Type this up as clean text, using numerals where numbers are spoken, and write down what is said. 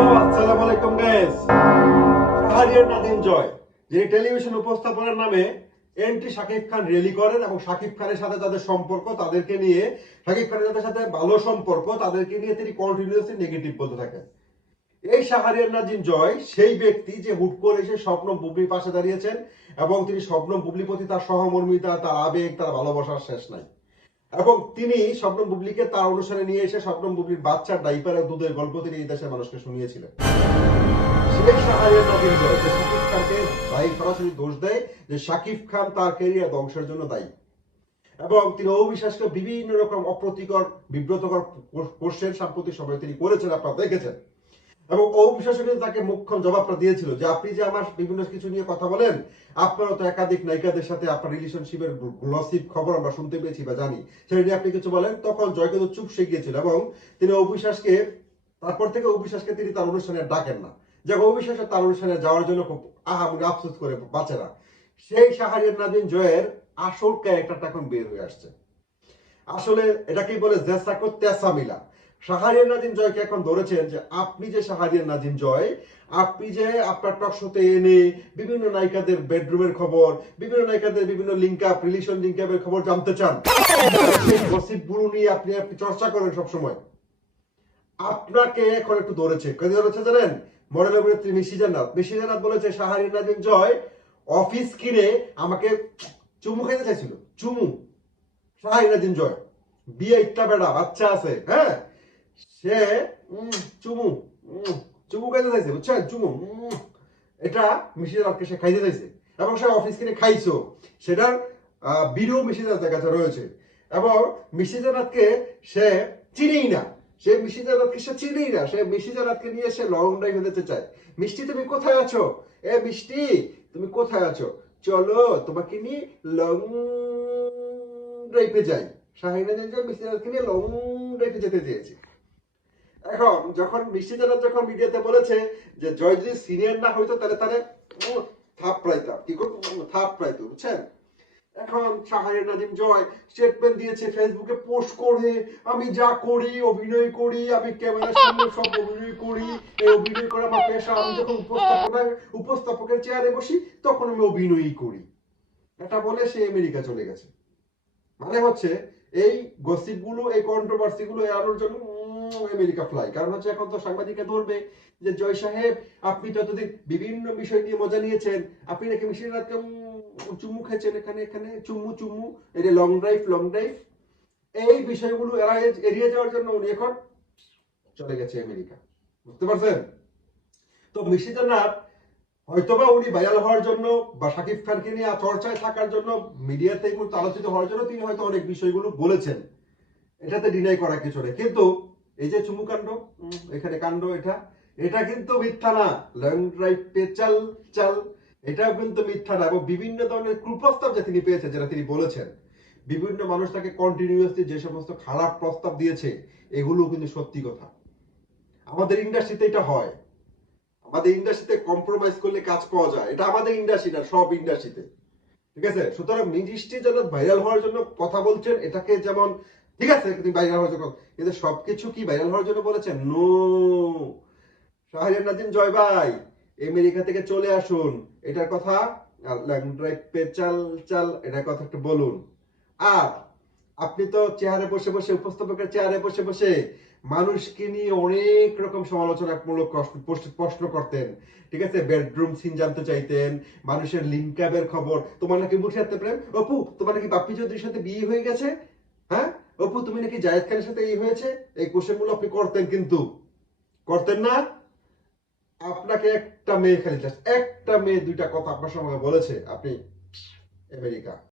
Hello, আসসালামু আলাইকুম guys. Shahriar Nadim জয় যিনি টেলিভিশন উপস্থাপনার নামে এন্টি শাকিব খান রেলি করেন এবং শাকিব খানের সাথে তাদের সম্পর্ক, তাদেরকে নিয়ে শাকিব খানের যাদের সাথে ভালো সম্পর্ক, তাদেরকে নিয়ে তিনি কন্টিনিউয়াসলি নেগেটিভ বলতে থাকেন। এই শাহরিয়ার নাজিম জয় সেই ব্যক্তি যে হুট করে এসে স্বপ্নম বুবলির পাশে দাঁড়িয়েছেন এবং তিনি স্বপ্নম বুবলির প্রতি তার সহমর্মিতা, তার আবেগ, তার ভালোবাসার শেষ নাই। এবং তিনি স্বপ্নম বুবলিকে তার অনুষ্ঠানে নিয়ে এসে স্বপ্নম বুবলির বাচ্চার ডাইপার আর দুধের গল্প তিনি এই দেশের মানুষকে শুনিয়েছিলেন। সেই শাহরিয়ার নাজিম জয় যে শাকিব খানকে দায়ী সরাসরি দোষ দেয় যে শাকিব খান তার ক্যারিয়ার ধ্বংসের জন্য দায়ী, এবং তিনি অবিশ্বাসকে বিভিন্ন রকম অপ্রীতিকর বিব্রতকর কোশ্চেন সাম্প্রতিক সময়ে তিনি করেছেন, আপনারা দেখেছেন। এবং অবিশ্বাসকে তাকে মুখ্যম জবাবটা দিয়েছিল যে আপনি যে আমার বিভিন্ন কিছু নিয়ে কথা বলেন, আপনারও তো একাধিক নায়িকাদের সাথে আপনার রিলেশনশিপের গ্লসিপ খবর আমরা শুনতে পেয়েছি বা জানি, সেটা নিয়ে আপনি কিছু বলেন। তখন জয় কিন্তু চুপ সে গিয়েছিল এবং তিনি অবিশ্বাসকে তারপর থেকে অবিশ্বাসকে তিনি তার অনুষ্ঠানে ডাকেন না। যখন অবিশ্বাসে তার অনুষ্ঠানে যাওয়ার জন্য খুব আহামরি আফসোস করে বাঁচে না। সেই শাহরিয়ার নাজিম জয়ের আসল ক্যারেক্টারটা এখন বের হয়ে আসছে। আসলে এটাকেই বলে জেসাকো তেসা মিলা। শাহরিয়ার নাজিম জয়কে এখন ধরেছেন যে আপনি যে শাহরিয়ার নাজিম জয়, আপনি যে আপনার টক শোতে এনে বিভিন্ন নায়িকাদের বেডরুমের খবর, বিভিন্ন নায়িকাদের বিভিন্ন লিঙ্ক আপ, রিলেশন লিঙ্ক আপের খবর জানতে চান, সেই গসিপ গুলো নিয়ে আপনি আপনি চর্চা করেন সবসময়। আপনাকে এখন একটু ধরেছে, কে ধরেছে জানেন? মডেল অভিনেত্রী মিশি জান্নাত। মিশি জান্নাত বলেছে শাহরিয়ার নাজিম জয় অফিস কিনে আমাকে চুমু খাইতে চাইছিল। চুমু। শাহরিয়ার নাজিম জয় বিয়ে ইটটা বেড়া বাচ্চা আছে, হ্যাঁ, সে চুমু চুমু খাইতে চাইছে, বুঝছেন? চুমু এটা মিশি জান্নাতকে সে খাইতে চাইছে এবং সে অফিস কিনে খাইছো। সেটার ভিডিও মিশি জান্নাতের কাছে রয়েছে এবং মিশি জান্নাতকে সে চিনেই না। সে মিশি জান্নাতকে সে চিনেই না। সে মিশি জান্নাতকে নিয়ে সে লং ড্রাইভ যেতে চায়। মিষ্টি তুমি কোথায় আছো? এ মিষ্টি তুমি কোথায় আছো? চলো তোমাকে নিয়ে লং ড্রাইভে যাই। শাহিনা মিষ্টি জান্নাতকে নিয়ে লং ড্রাইভে যেতে চেয়েছে। এখন যখন মিষ্টি জান্নাত যখন মিডিয়াতে বলেছে যে জয় যদি সিনিয়র না হইতো তাহলে তাহলে থাপ প্রাইতাম, কি করবো, থাপ প্রাইতো, বুঝছেন? এখন শাহরিয়ার নাজিম জয় স্টেটমেন্ট দিয়েছে ফেসবুকে পোস্ট করে, আমি যা করি অভিনয় করি, আমি ক্যামেরার সামনে সব অভিনয় করি, এই অভিনয় করা আমার পেশা, আমি যখন উপস্থাপকের চেয়ারে বসি তখন আমি অভিনয়ই করি। এটা বলে সে আমেরিকা চলে গেছে। মানে হচ্ছে এই গসিপ গুলো, এই কন্ট্রোভার্সি গুলো এড়ানোর জন্য আমেরিকা ফ্লাই। কারণ হচ্ছে এখন তো সাংবাদিকরা ধরবে যে জয় সাহেব আপনি যতদিন বিভিন্ন বিষয় নিয়ে মজা নিয়েছেন, আপনি নাকি মিশির রাতকে চুমু খেয়েছেন, এখানে এখানে চুমু চুমু, এটা লং ড্রাইভ লং ড্রাইভ, এই বিষয়গুলো এড়িয়ে যাওয়ার জন্য উনি এখন চলে গেছে আমেরিকা। বুঝতে পারছেন? তো মিশি জান্নাত হয়তোবা উনি ভাইরাল হওয়ার জন্য বা শাকিব খানকে নিয়ে চর্চায় থাকার জন্য, মিডিয়াতে আলোচিত হওয়ার জন্য তিনি হয়তো অনেক বিষয়গুলো বলেছেন, এটাতে ডিনাই করা কিছু নেই। কিন্তু এই যে চুমু কাণ্ড, এখানে কাণ্ড, এটা এটা কিন্তু মিথ্যা না। লং ড্রাইভ পে চাল চাল, এটাও কিন্তু মিথ্যা না। এবং বিভিন্ন ধরনের কুপ্রস্তাব যে তিনি পেয়েছেন, যেটা তিনি বলেছেন, বিভিন্ন মানুষ তাকে কন্টিনিউয়াসলি যে সমস্ত খারাপ প্রস্তাব দিয়েছে, এগুলো কিন্তু সত্যি কথা। আমাদের ইন্ডাস্ট্রিতে এটা হয়। আমাদের ইন্ডাস্ট্রিতে কম্প্রোমাইজ করলে কাজ পাওয়া যায়। এটা আমাদের ইন্ডাস্ট্রি না, সব ইন্ডাস্ট্রিতে। ঠিক আছে? সুতরাং মিষ্টি যেন ভাইরাল হওয়ার জন্য কথা বলছেন, এটাকে যেমন ঠিক আছে তুমি ভাইরাল হওয়ার জন্য, কিন্তু সবকিছু কি ভাইরাল হওয়ার জন্য বলেছেন? নো। শাহরিয়ার নাজিম জয় ভাই আমেরিকা থেকে চলে আসুন, এটার কথা লং ড্রাইভ পে চাল চাল, এটার কথা একটু বলুন। আর আপনি তো চেয়ারে বসে বসে, উপস্থাপকের চেয়ারে বসে বসে মানুষকে নিয়ে অনেক রকম সমালোচনামূলক প্রশ্ন করতেন। ঠিক আছে? বেডরুম সিন জানতে চাইতেন, মানুষের লিঙ্কাবের খবর, তোমার নাকি মুঠে হাতে প্রেম, অপু তোমার নাকি বাপ্পি চৌধুরীর সাথে বিয়ে হয়ে গেছে, হ্যাঁ অপু তুমি নাকি জায়েদ খানের সাথে এই হয়েছে, এই কোশ্চেনগুলো আপনি করতেন, কিন্তু করতেন না। আপনাকে একটা মেয়ে, খালি একটা মেয়ে দুইটা কথা আপনার সঙ্গে বলেছে, আপনি আমেরিকা।